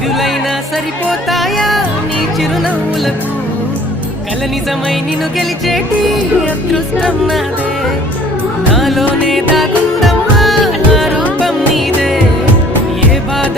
సిరులైనా సరిపోతాయా నీ చిరునవ్వులకు కల నిజమై నిన్ను గెలిచేటి అదృష్టం నాదే నాలోనే దాగుందమ్మా ఆ రూపం నీదే ఏ బాధ